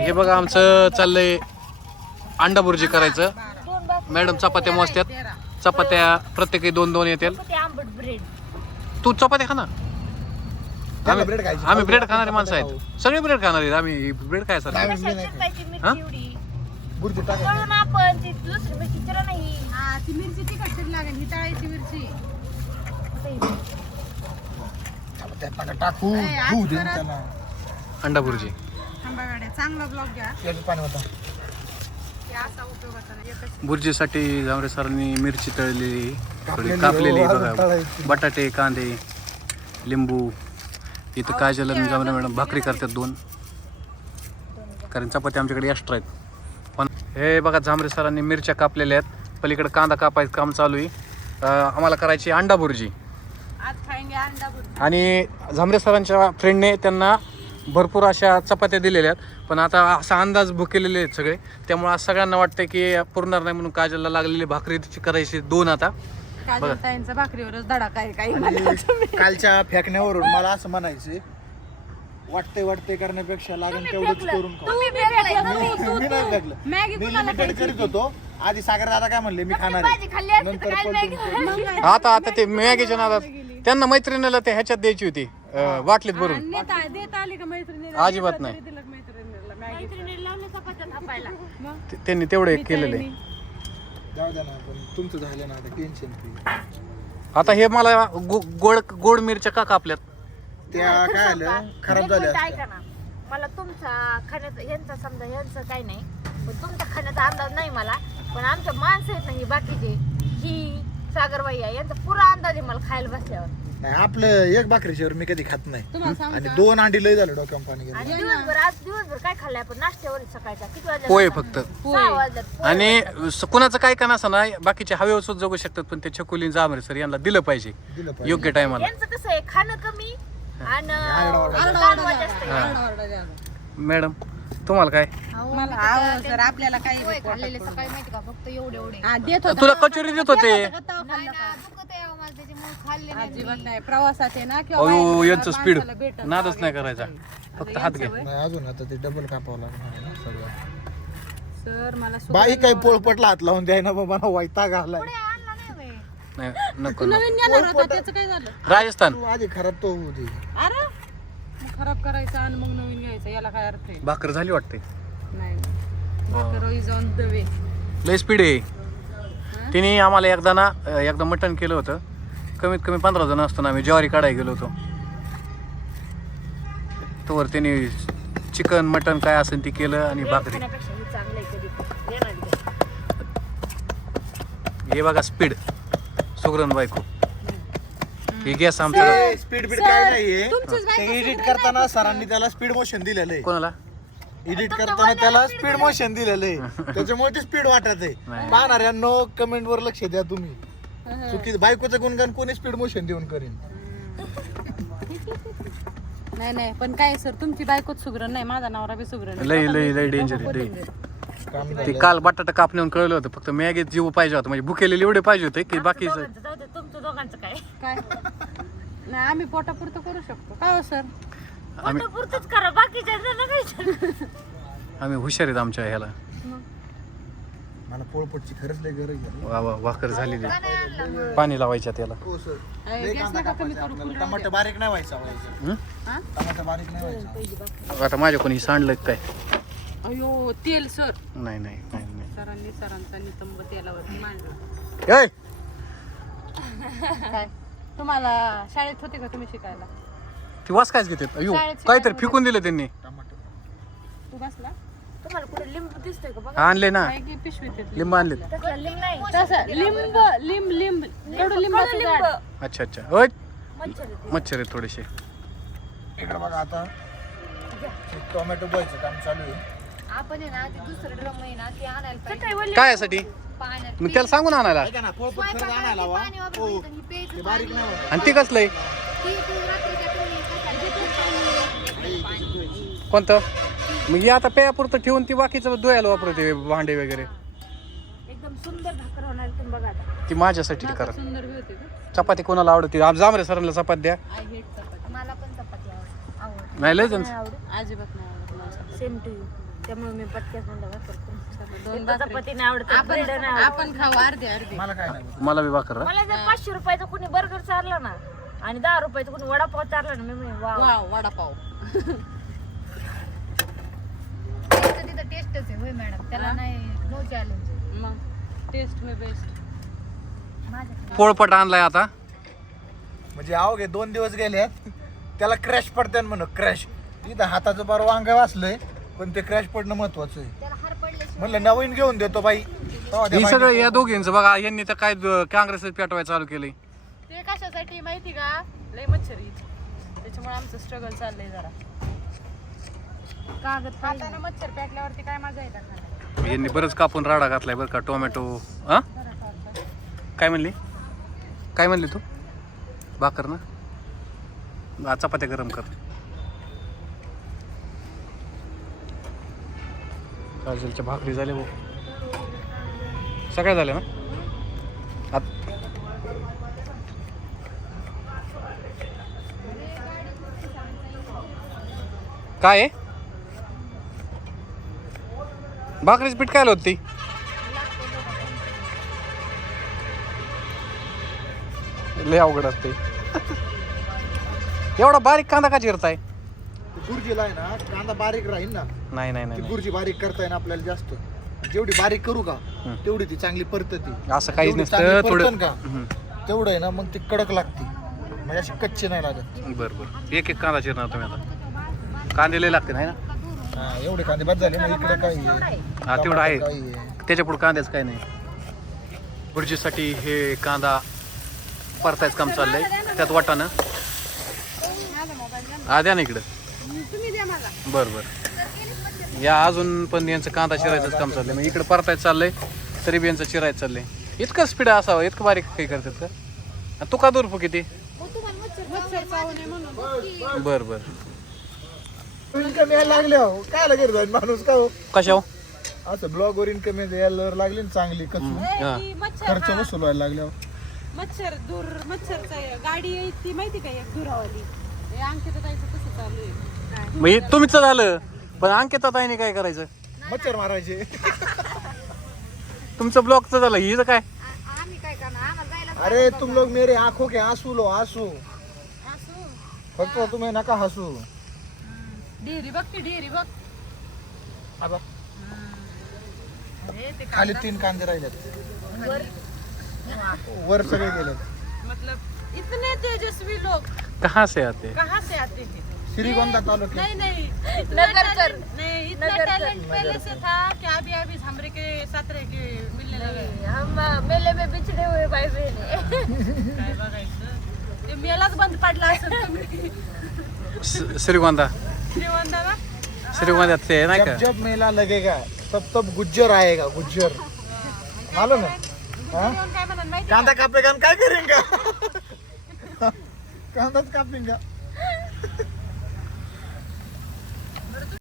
हे बघा आमचं चाललंय अंडा बुर्जी करायचं. मॅडम चपात्या मोजत्यात. चपात्या प्रत्येकी दोन दोन येतील. ते आंबट ब्रेड तू चपात्या खा ना. bread खायची. आम्ही ब्रेड खाणारे माणसं आहेत. सगळे ब्रेड खाणारे आहेत. आम्ही ब्रेड काय सर हा? मिरची एवढी बुर्जी टाकायची. तळून आपण ती दुसरी मिरची चिरा नाही. हा ती मिरची तिखट तरी लागेल. ही तळायची मिरची. आता ही त्याला त्या पाण्यात टाकू. ए, आज धुऊ दे परत- त्याला. अंडा बुर्जी थांबा गाड्या चांगला ब्लॉग घ्या. याचं पाणी होता. की असा उपयोगाचा नाही. एकच बुर्जीसाठी जांभरे सरांनी मिरची तळलेली थोडी कापलेली, बघा. बटाटे कांदे लिंबू इथं काजल आणि जांभरे मॅडम भाकरी करतात दोन. कारण चपाती आमच्याकडे एक्स्ट्रा आहेत. पण हे बघा जांभरे सरांनी मिरच्या कापलेल्या आहेत. पलीकडे कांदा कापायचं काम चालू आहे. आम्हाला करायची अंडा बुर्जी. आज खाएंगे अंडा भुर्जी आणि झांबरे सरांच्या फ्रेंडने त्यांना भरपूर अशा चपात्या दिलेल्या आहेत. पण आता असा अंदाज भुकेलेले आहेत सगळे. त्यामुळे आज सगळ्यांना वाटतं की पुरणार नाही म्हणून काजलला लागलेली भाकरी तिची करायची दोन आता. भाकरीवरच धडा काय आणि कालच्या फेकण्यावरून मला असं म्हणायचे वाटते वाटते करण्यापेक्षा लागेल तेवढंच करून खाऊ. तुम्ही फेकलंय, मी तुम्ही. मी नाही फेकलं. मॅगी मी कुणाला लिमिटेड करीत होतो. आधी सागर दादा काय म्हणले मी खाणार भाजी खाल्ली असती तर नंतर काय पलटून मॅगी. आता आता ते मॅगीच्या नादात त्यांना मैत्रिणीला ते ह्याच्यात द्यायची होती. अं, बाटलीत भरून. नेता देता आली का मैत्रिणी अजिबात नाही. दिलं का मैत्रिणीला मॅगी? ते- त्यांनी तेवढे केलेले जाऊ द्या ना पण तुमचं झालं ना आता टेन्शन फ्री आता हे मला गो- गोड गोड मिरच्या का कापल्यात? त्या काय आलं? खराब झाल्या असत्या. ऐका ना. मला तुमचा खाण्याचा यांचा समजा यांचं काही नाही. पण तुमच्या खाण्याचा अंदाज नाही मला. पण आमच्या माणसं आहेत ना ही बाकीचे. ही सागरबाई आहे यांचा पुरा अंदाज आहे मला खायला बसल्यावर. नाही आपलं एक भाकरीशिवर मी कधी खात नाही. सांगू आणि का? दोन अंडी लय झालं डोक्यावर पाणी गेलं. आणि दिवसभर आज दिवसभर काय खाल्लंय आपण? नाश्त्यावर किती पोहे फक्त. सहा आणि स- कुणाचं काय का नसा ना बाकीचे हवेवर सुद्धा जगू शकतात पण ते छकुली जांभरे सर यांना दिलं पाहिजे. दिलं पाहिजे. योग्य टायमाला. यांचं कसं आहे खाणं कमी आणि आरडाओरडा. जाणवा जास्त आहे. आरडाओरडा द्या. मॅडम तुम्हाला काय? मला आव सर आपल्याला काही खाल्लेले सकाळी माहिती का? फक्त एवढे एवढे. हा, देत होता. तुला कचोरी देत होते. नाही ना दुखत आहे अहो मला त्याच्यामुळे खाल्ले नाही अजिबात नाही. प्रवासात आहे ना किंवा अयो बाहेर यांचं स्पीड माणसाला नादच नाही. करायचा. फक्त हात घे. नाही अजून आता ते डबल कापावं लागणार ना सगळं. सर मला सु- बाई काही पोळपटला हात लावून द्याय ना बाबा वैताग आलाय. आणला नाही बाई. नाही नको नको. नवीन घेणार होता त्याचं काय झालं? राजस्थान. तू आधी खराब तो होऊ दे. अरे खराब करायचं आणि मग नवीन घ्यायचं याला काय अर्थ आहे? भाकर झाली वाटते. नाही. भाकर इज ऑन द वे लय स्पीड आहे. तिने आम्हाला एकदा ना एकदा मटण केलं होतं. कमीत कमी पंधरा जण असताना आम्ही ज्वारी काढायला गेलो होतो. तोवर तिने चिकन मटण काय असेल ती केलं आणि भाकरी. खाण्यापेक्षा हे चांगलं आहे कधी येणार घ्या. हे बघा स्पीड सुगरण बायको. हे गॅस आमचं. स्पीड बीड काय नाहीये. तुमचीच ते एडिट करताना सरांनी त्याला स्पीड मोशन दिलेलं आहे. कोणाला? एडिट करताना त्याला स्पीड मोशन दिलेलं आहे. त्याच्यामुळे ती स्पीड वाटत आहे. पाहणाऱ्यांनो कमेंट वर लक्ष द्या तुम्ही. चुकी बायकोचं गुणगान कोणी स्पीड मोशन देऊन करीन? नाही नाही पण काय सर तुमची बायकोच सुगरण नाही माझा नवरा बी सुगरण. लय लय लय डेंजर आहे काम ते काल बटाटा कापण्याहून कळलं होतं फक्त मॅगीत जीव पाहिजे होता म्हणजे भुकेलेले एवढे पाहिजे होते की बाकी दोघांचं जाऊ दे तुमचं दोघांचं काय? काय? नाही आम्ही पोटापुरतं करू शकतो. का हो सर? आम्ही पुरतच करा बाकीच्या नका आम्ही हुशार आहेत आमच्या ह्याला. मला पोळपटची खरंच लय गरज आहे. वा वा भाकर झालेली पाणी लावायच्या त्याला हो सर. अय, लय गॅस कांदा नका कमी कापायचा करू, आपल्याला टमाटर बारीक नाही व्हायचा व्हायचं हं? टमाटर बारीक नाही व्हायचा. आता माझ्या कोणी सांडलं काय? अयो तेल सर. नाही नाही नाही नाही. सरांनी सरांचा नितंब तेलावरती मांडला. ए! काय? तुम्हाला शाळेत होते का तुम्ही शिकायला? ती वास कायच अयो शाळेत काहीतरी फिकून दिलं त्यांनी. टमाटर. तू बसला? तुम्हाला कुठे लिंबू दिसतोय का? बघा. आणले ना. काय की पिशवीत येते. लिंब आणले तसला लिंब नाही. तसं लिंब लिंब लिंब झाड. अच्छा अच्छा. ओय. मच्छर येते. मच्छर आहेत थोडेसे. इकडे बघा आता. टोमॅटो बॉयचं काम चालू आहे. आपण आहे ना ते दुसरं ड्रम आहे ना ते आणायला पाहिजे. काय यासाठी पाण्यात मग त्याला सांगून आणायला. ऐका ना पोळपट खरं स्वयंपाकाला आणायला ते वा पाणी हो वापरायचं आणि प्यायचं ते बारीक नाही व्हायचं. आणि ती कसलंय? ती तू रात्रीच्या तुम्ही कशाला ते पाणी कोणतं? मग हे आता पेयापुरतं ठेवून ती बाकीचं धुवायला वापरते भांडे वगैरे. एकदम सुंदर भाकर होणार तुम्ही बघा आता. ती माझ्यासाठी करा. सुंदर बी होते का? चपाती कोणाला आवडते? आप जांभरे सरांना चपाती द्या. I hate chapati. मला पण चपाती आवड आवड नाही लय आवडत? अजिबात नाही आवडत मला चपाती. सेम टू यू त्यामुळे मी पटक्यात म्हणलं भाकर करून. दोन चपाती नाही आवडत नाही आपण आवडत. आपण खाऊ अर्धे अर्धे. मला काय नाही. मला जर पाचशे रुपयाचा कोणी बर्गर चारला ना आणि दहा रुपयाचा कोणी वडापाव चारला ना मी म्हणेन, वाव. वाव वडापाव. तिथं तिथं टेस्टच आहे होय मॅडम त्याला नाही नो चॅलेंज मग टेस्ट मे बेस्ट पोळपट आणलाय आता. म्हणजे अवघे दोन दिवस गेल्यात त्याला क्रॅश पडते म्हण क्रॅश इथं हाताचं बार वांग वाचलंय. पण ते क्रॅश पडणं महत्वाचं आहे. त्याला हार पडले म्हणलं नवीन घेऊन देतो बाई. तेव्हा ही सगळं या दोघींचं बघा यांनी तर काय द- काँग्रेस पेटवाय चालू केलंय. ते कशासाठी माहिती का? लय मच्छरी. त्याच्यामुळे आमचं स्ट्रगल चाललंय जरा. कागद पाहिजे. हाताने मच्छर पेटल्यावरती काय मजा येतात? यांनी बरंच कापून राडा घातलाय बरं का टोमॅटो हा काय म्हणली? काय म्हणली तू? भाकर ना? हा, चपात्या गरम कर. काजलच्या भाकरी झाल्या भाऊ. सगळ्या झाल्या ना? आत- काय आहे? भाकरीच पीठ काय होती लय अवघड असते एवढा बारीक कांदा का चिरताय? गुरुजीला आहे ना कांदा बारीक राहील ना नाही नाही ती नाही. गुरुजी बारीक करताय ना आपल्याला जास्त. जेवढी बारीक करू का. तेवढी ती चांगली परतती. असं काहीच जेवढी नसतं चांगली थोडं परतन का. तेवढं आहे ना मग ती कडक लागते. म्हणजे अशी कच्ची नाही लागत. बरं बरं. एक एक कांदा चिरणार तुम्ही आता. कांदे लय लागते नाही ना? हा एवढे कांदे बाद झाले मग इकडे काही. हा तेवढं आहे. त्याच्या पुढे कांद्याच काय नाही. भुर्जीसाठी हे कांदा परतायचं काम चाललंय. त्यात वाटाणं हा द्या ना इकडं. बरं बरं. या अजून पण यांचं कांदा चिरायचंच काम चाललंय. मग इकडं परतायचं चाललंय तरी बी यांचं चिरायचं चाललंय. इतकं स्पीड असावं इतकं बारीक काही करतात का? तू का दूर किती? बरं बरं. इन्कम यायला लागले हो. काय लागेल जाईल माणूस का हो? कशा हो? असं ब्लॉग वर इन्कम यायला लागली ना चांगली कसं? हा. ही मच्छर खर्च वसूल व्हायला लागले मच्छर दूर मच्छरचं गाडी ती माहिती का एक दुरावाली? हे अंकित जायचं कसं चालू आहे. मग तुमचं झालं. पण अंकिता ताईने काय करायचं? मच्छर मारायचे. तुमचं ब्लॉकचं झालं. हिचं काय? आ- आम्ही काय करणार? आम्हाला जायला अरे तुम लोग मेरे आंखों के आंसू लो आंसू. असू फक्त तुम्ही नका हसू. डेअरी बघ ती डेअरी बघ. आबा, अरे ते खाली तीन कांदे राहिलेत. वर. सगळे गेलेत. मतलब इतने तेजस्वी लोग कहाँ से आते हैं? कहाँ से आते थे श्रीगोंदा तालुक्यात नहीं नहीं नगर कर। नहीं इतना टैलेंट पहले से था कि अभी अभी हमरे के साथ रह के मिलने लगे। हम मेले में बिछड़े हुए भाई बहन काय बघायचं ते मेलाच बंद पडला असेल श्रीगोंदा। ते नाही का जब जब मेला लगेगा तब तब गुज्जर आएगा गुज्जर। मालूम है? हाँ? कांदा कापेगा काय करेंगा? कांदाच कापेंगा